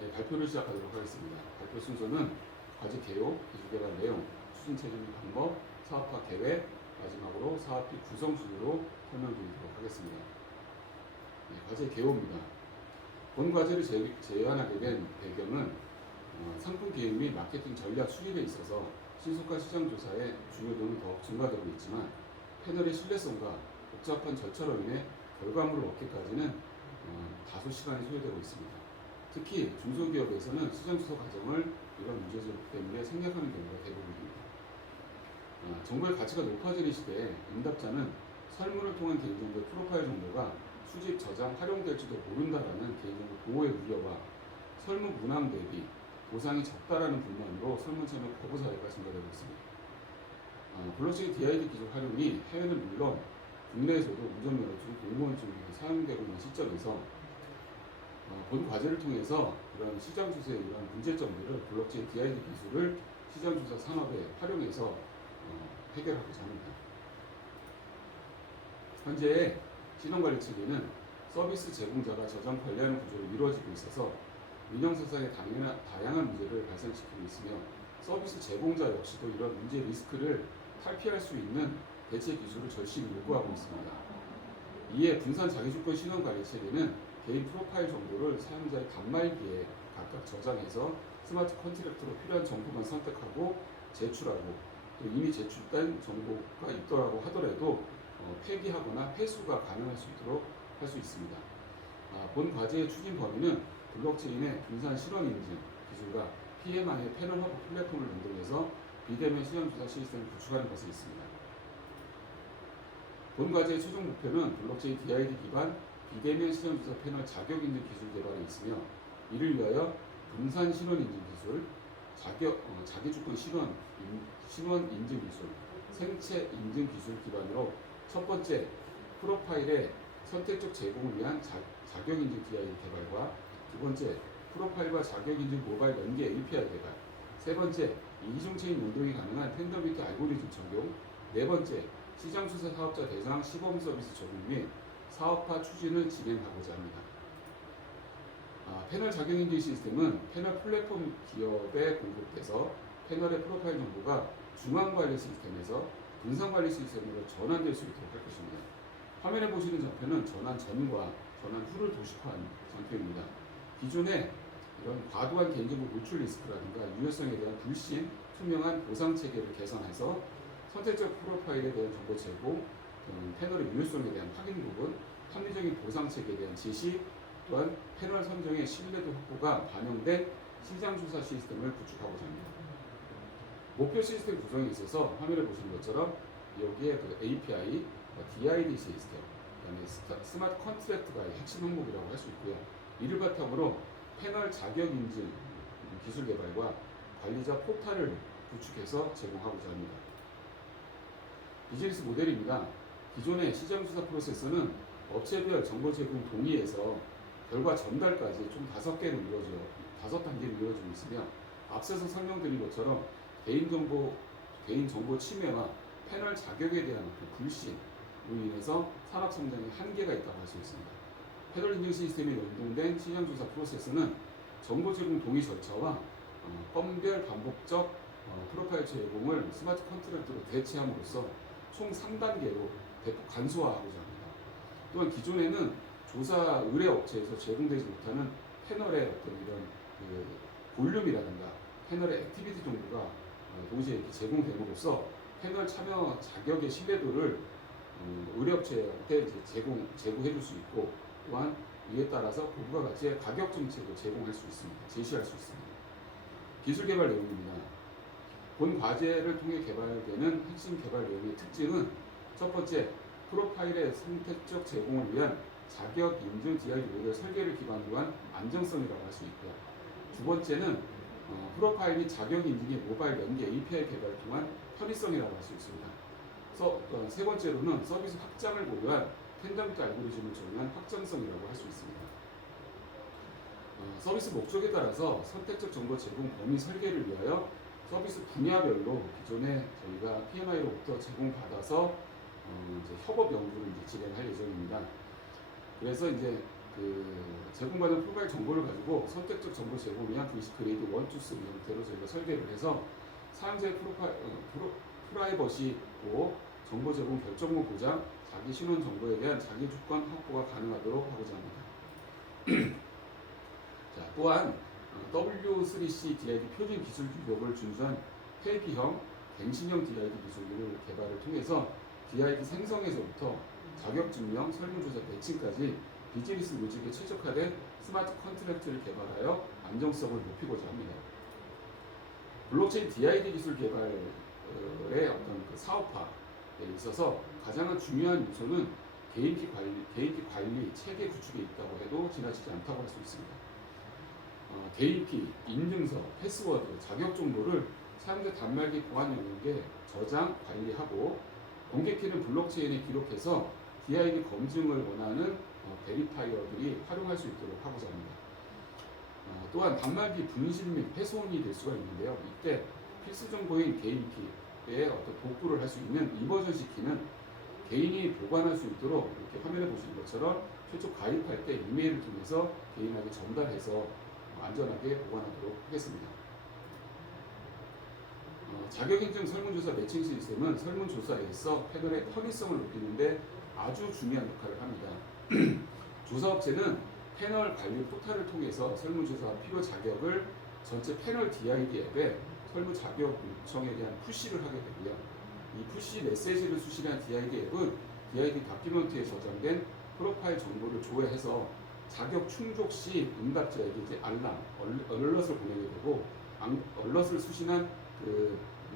네, 발표를 시작하도록 하겠습니다. 발표 순서는 과제 개요, 기술개발 내용, 추진 체계 및 방법, 사업화 계획, 마지막으로 사업비 구성 순으로 설명드리도록 하겠습니다. 네, 과제 개요입니다. 본 과제를 제안하게 된 배경은 상품 기획 및 마케팅 전략 수립에 있어서 신속한 시장 조사의 중요도는 더욱 증가되고 있지만 패널의 신뢰성과 복잡한 절차로 인해 결과물을 얻기까지는 다소 시간이 소요되고 있습니다. 특히 중소기업에서는 시장조사 과정을 이런 문제점 때문에 생략하는 경우가 대부분입니다. 정보의 가치가 높아지는 시대에 응답자는 설문을 통한 개인정보의 프로파일 정보가 수집, 저장, 활용될지도 모른다라는 개인정보 보호의 우려와 설문 문항 대비 보상이 적다라는 불만으로 설문 참여 거부 사례가 증가되고 있습니다. 블록체인 DID 기술 활용이 해외는 물론 국내에서도 운전면허증, 공무원증이 사용되고 있는 시점에서 본 과제를 통해서 이런 시장조사의 이런 문제점들을 블록체인 DID 기술을 시장조사 산업에 활용해서 해결하고자 합니다. 현재 신용관리 체계는 서비스 제공자가 저장 관리하는 구조로 이루어지고 있어서 운영사상의 다양한 문제를 발생시키고 있으며 서비스 제공자 역시도 이런 문제 리스크를 탈피할 수 있는 대체 기술을 절실히 요구하고 있습니다. 이에 분산 자기주권 신원관리 체계는 개인 프로파일 정보를 사용자의 단말기에 각각 저장해서 스마트 컨트랙터로 필요한 정보만 선택하고 제출하고 또 이미 제출된 정보가 있더라고 하더라도 폐기하거나 회수가 가능할 수 있도록 할 수 있습니다. 본 과제의 추진 범위는 블록체인의 분산 실원 인증 기술과 PMI의 패널 허브 플랫폼을 연동해서 비대면 시장조사 시스템을 구축하는 것에 있습니다. 본 과제의 최종 목표는 블록체인 DID 기반 비대면 시장조사 패널 자격 인증 기술 개발에 있으며 이를 위하여 분산 실원 인증 기술, 자기주권 실원 인증 기술, 생체 인증 기술 기반으로 첫 번째 프로파일의 선택적 제공을 위한 자격 인증 DID 개발과 두 번째 프로파일과 자격 인증 모바일 연계 API 개발, 세 번째 이중체인 연동이 가능한 텐더비트 알고리즘 적용, 네 번째 시장조사 사업자 대상 시범 서비스 적용 및 사업화 추진을 진행하고자 합니다. 패널 자격인증 시스템은 패널 플랫폼 기업에 공급돼서 패널의 프로파일 정보가 중앙관리 시스템에서 분산관리 시스템으로 전환될 수 있도록 할 것입니다. 화면에 보시는 장표는 전환 전과 전환 후를 도식화한 장표입니다. 기존에 이런 과도한 개인정보 노출 리스크라든가 유효성에 대한 불신, 투명한 보상 체계를 개선해서 선택적 프로파일에 대한 정보 제공, 패널의 유효성에 대한 확인 부분, 합리적인 보상 체계에 대한 제시, 또한 패널 선정의 신뢰도 확보가 반영된 시장조사 시스템을 구축하고자 합니다. 목표 시스템 구성에 있어서 화면에 보시는 것처럼 여기에 그 API, DID 시스템, 그다음에 스마트 컨트랙트가 핵심 항목이라고 할 수 있고요. 이를 바탕으로 패널 자격 인증 기술 개발과 관리자 포탈을 구축해서 제공하고자 합니다. 비즈니스 모델입니다. 기존의 시장조사 프로세스는 업체별 정보 제공 동의에서 결과 전달까지 총 5단계로 이루어지고 있으며 앞서서 설명드린 것처럼 개인정보 침해와 패널 자격에 대한 불신으로 인해서 산업 성장에 한계가 있다고 할 수 있습니다. 패널 인증 시스템에 연동된 시장조사 프로세스는 정보 제공 동의 절차와 건별 반복적 프로파일 제공을 스마트 컨트랙터로 대체함으로써 총 3단계로 대폭 간소화하고자 합니다. 또한 기존에는 조사 의뢰 업체에서 제공되지 못하는 패널의 어떤 이런 볼륨이라든가 패널의 액티비티 정보가 동시에 이렇게 제공됨으로써 패널 참여 자격의 신뢰도를 의뢰 업체한테 이제 제공해 줄 수 있고 또한 이에 따라서 고부가 가치의 가격 정책을 제공할 수 있습니다. 제시할 수 있습니다. 기술 개발 내용입니다. 본 과제를 통해 개발되는 핵심 개발 내용의 특징은 첫 번째, 프로파일의 선택적 제공을 위한 자격 인증 DID 모델 설계를 기반으로 한 안정성이라고 할 수 있고요. 두 번째는 프로파일 및 자격 인증의 모바일 연계 API 개발을 통한 편의성이라고 할 수 있습니다. 세 번째로는 서비스 확장을 고려한 텐덤비트 알고리즘을 적용한 확장성이라고 할 수 있습니다. 서비스 목적에 따라서 선택적 정보 제공 범위 설계를 위하여 서비스 분야별로 기존에 저희가 PMI로부터 제공받아서 이제 협업 연구를 이제 진행할 예정입니다. 그래서 이제 제공받은 프로파일 정보를 가지고 선택적 정보 제공이나 그레이드 1, 2, 3 형태로 저희가 설계를 해서 사용자의 프라이버시고 정보 제공 결정무 보장, 자기 신원 정보에 대한 자기 주권 확보가 가능하도록 하고자 합니다. 자, 또한 W3C DID 표준 기술 규격을 준수한 회피형, 갱신형 DID 기술을 개발을 통해서 DID 생성에서부터 자격증명, 설문조사 매칭까지 비즈니스 로직에 최적화된 스마트 컨트랙트를 개발하여 안정성을 높이고자 합니다. 블록체인 DID 기술 개발의 어떤 사업화에 있어서 가장 중요한 요소는 개인키 관리 체계 구축에 있다고 해도 지나치지 않다고 할 수 있습니다. 개인키, 인증서, 패스워드, 자격 정보를 사용자 단말기 보안 영역에 저장, 관리하고 공개키는 블록체인에 기록해서 DID 검증을 원하는 베리파이어들이 활용할 수 있도록 하고자 합니다. 또한 단말기 분실 및 훼손이 될 수가 있는데요. 이때 필수 정보인 개인키에 어떤 복구를 할 수 있는 이머전시 키는 개인이 보관할 수 있도록 이렇게 화면에 보시는 것처럼 최초 가입할 때 이메일을 통해서 개인에게 전달해서 안전하게 보관하도록 하겠습니다. 자격인증 설문조사 매칭 시스템은 설문조사에서 패널의 편의성을 높이는데 아주 중요한 역할을 합니다. 조사업체는 패널 관리 포탈을 통해서 설문조사 필요 자격을 전체 패널 DID 앱에 설문 자격 요청에 대한 푸시를 하게 되고요. 이 푸시 메시지를 수신한 DID 앱은 DID 다큐멘트에 저장된 프로파일 정보를 조회해서 자격 충족 시 응답자에게 이제 얼럿을 보내게 되고, 얼럿을 수신한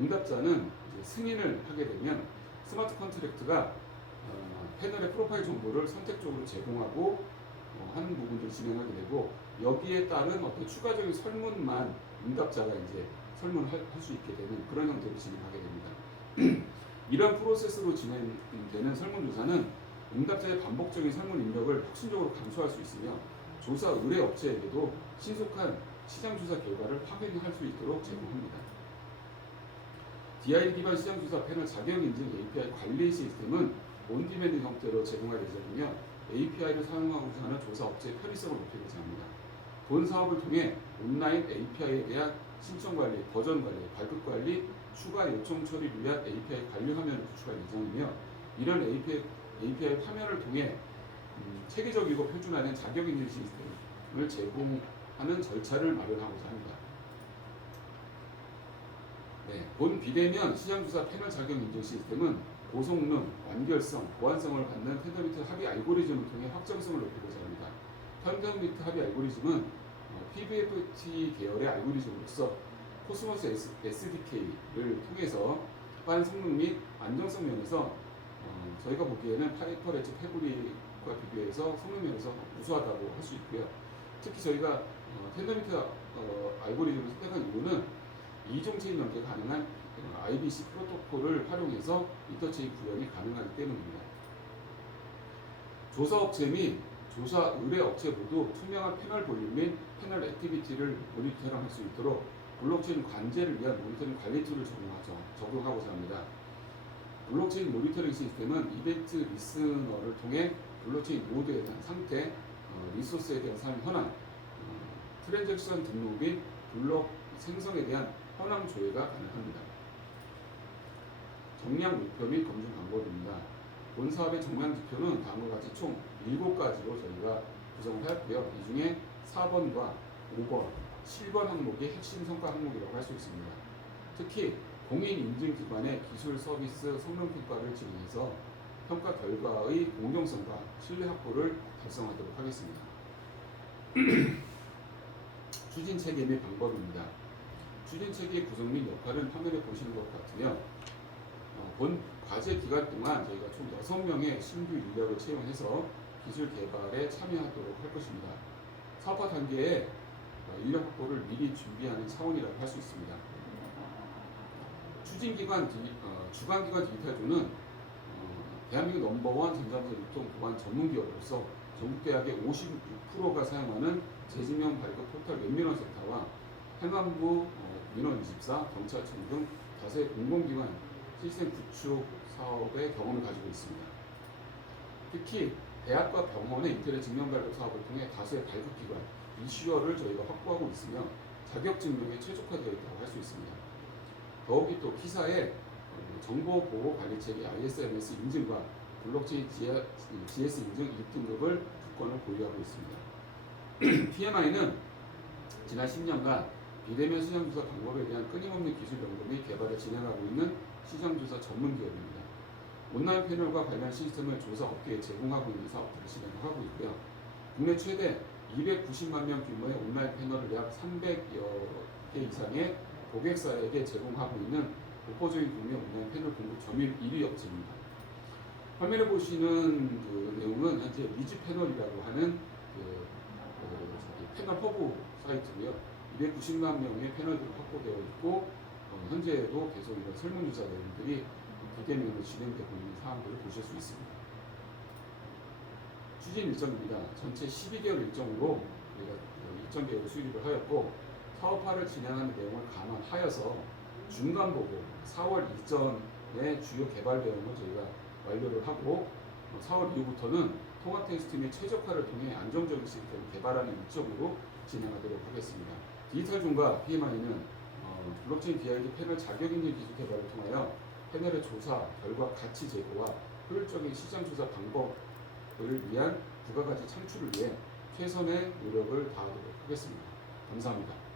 응답자는 이제 승인을 하게 되면 스마트 컨트랙트가 패널의 프로파일 정보를 선택적으로 제공하고 하는 부분들을 진행하게 되고, 여기에 따른 어떤 추가적인 설문만 응답자가 이제 설문할 수 있게 되는 그런 형태로 진행하게 됩니다. 이런 프로세스로 진행되는 설문조사는 응답자의 반복적인 설문 입력을 혁신적으로 감소할 수 있으며 조사 의뢰 업체에게도 신속한 시장조사 결과를 확인할 수 있도록 제공합니다. DID 기반 시장조사 패널 자격인증 API 관리 시스템은 온디맨드 형태로 제공할 예정이며 API를 사용하고자 하는 조사 업체의 편의성을 높이고자 합니다. 본 사업을 통해 온라인 API에 대한 신청 관리, 버전 관리, 발급 관리, 추가 요청 처리를 위한 API 관리 화면을 구축할 예정이며, 이런 API 화면을 통해 체계적이고 표준화된 자격인증 시스템을 제공하는 절차를 마련하고자 합니다. 본 비대면 시장조사 패널 자격인증 시스템은 고성능, 완결성, 보안성을 갖는 텐더미트 합의 알고리즘을 통해 확정성을 높이고자 합니다. 텐더미트 합의 알고리즘은 PBFT 계열의 알고리즘으로서 코스모스 SDK를 통해서 빠른 성능 및 안정성 면에서 저희가 보기에는 파이퍼레츠 패브릭과 비교해서 성능 면에서 우수하다고 할 수 있고요. 특히 저희가 텐더미트 알고리즘을 선택한 이유는 이중체인 연계 가능한 IBC 프로토콜을 활용해서 인터체인 구현이 가능하기 때문입니다. 조사업체 및 조사 의뢰 업체 모두 투명한 패널 볼륨 및 패널 액티비티를 모니터링할 수 있도록 블록체인 관제를 위한 모니터링 관리 툴을 적용하고자 합니다. 블록체인 모니터링 시스템은 이벤트 리스너를 통해 블록체인 노드에 대한 상태, 리소스에 대한 사용 현황, 트랜잭션 등록 및 블록 생성에 대한 현황 조회가 가능합니다. 정량 목표 및 검증 방법입니다. 본 사업의 정량 지표는 다음과 같이 총 7가지로 저희가 구성을 하였고요. 이 중에 4번과 5번, 7번 항목이 핵심 성과 항목이라고 할 수 있습니다. 특히 공인인증기관의 기술 서비스 성능 평가를 진행해서 평가 결과의 공정성과 신뢰 확보를 달성하도록 하겠습니다. 추진체계 및 방법입니다. 추진체계의 구성 및 역할은 화면에 보시는 것 같으며, 본 과제 기간 동안 저희가 총 6명의 신규 인력을 채용해서 기술 개발에 참여하도록 할 것입니다. 사업화 단계에 인력 확보를 미리 준비하는 차원이라고 할 수 있습니다. 주간기관 디지털조는 대한민국 넘버원 전자부서 유통 보안 전문기업으로서 전국대학의 56%가 사용하는 재직명 발급 포털 웹민원센터와 행안부 민원24, 경찰청 등 다수의 공공기관 시스템 구축 사업의 경험을 가지고 있습니다. 특히 대학과 병원의 인터넷 증명 발급 사업을 통해 다수의 발급기관, 이슈어를 저희가 확보하고 있으며 자격 증명에 최적화되어 있다고 할 수 있습니다. 더욱이 또 T사의 정보보호관리체계 ISMS 인증과 블록체인 GS 인증 1등급을 특권을 보유하고 있습니다. PMI는 지난 10년간 비대면 시장조사 방법에 대한 끊임없는 기술 연구 및 개발을 진행하고 있는 시장조사 전문 기업입니다. 온라인 패널과 관련 시스템을 조사 업계에 제공하고 있는 사업들을 진행하고 있고요. 국내 최대 290만 명 규모의 온라인 패널을 약 300여 개 이상의 고객사에게 제공하고 있는 독보적인 국내 온라인 패널 공급 점유율 1위 업체입니다. 화면에 보시는 그 내용은 현재 위즈 패널이라고 하는 패널 허브 사이트고요. 290만 명의 패널들이 확보되어 있고 현재도 계속 이런 설문조사 내용들이 비대면으로 진행되고 있는 사항들을 보실 수 있습니다. 추진 일정입니다. 전체 12개월 일정으로 우리가 일정 계획을 수립을 하였고 사업화를 진행하는 내용을 감안하여서 중간 보고 4월 이전에 주요 개발 내용을 저희가 완료를 하고 4월 이후부터는 통합 테스트 및 최적화를 통해 안정적인 시스템을 개발하는 일정으로 진행하도록 하겠습니다. 디지털 존과 PMI는 블록체인 BID 패널 자격 인증 기술 개발을 통하여 패널의 조사, 결과 가치 제고와 효율적인 시장 조사 방법을 위한 부가가치 창출을 위해 최선의 노력을 다하도록 하겠습니다. 감사합니다.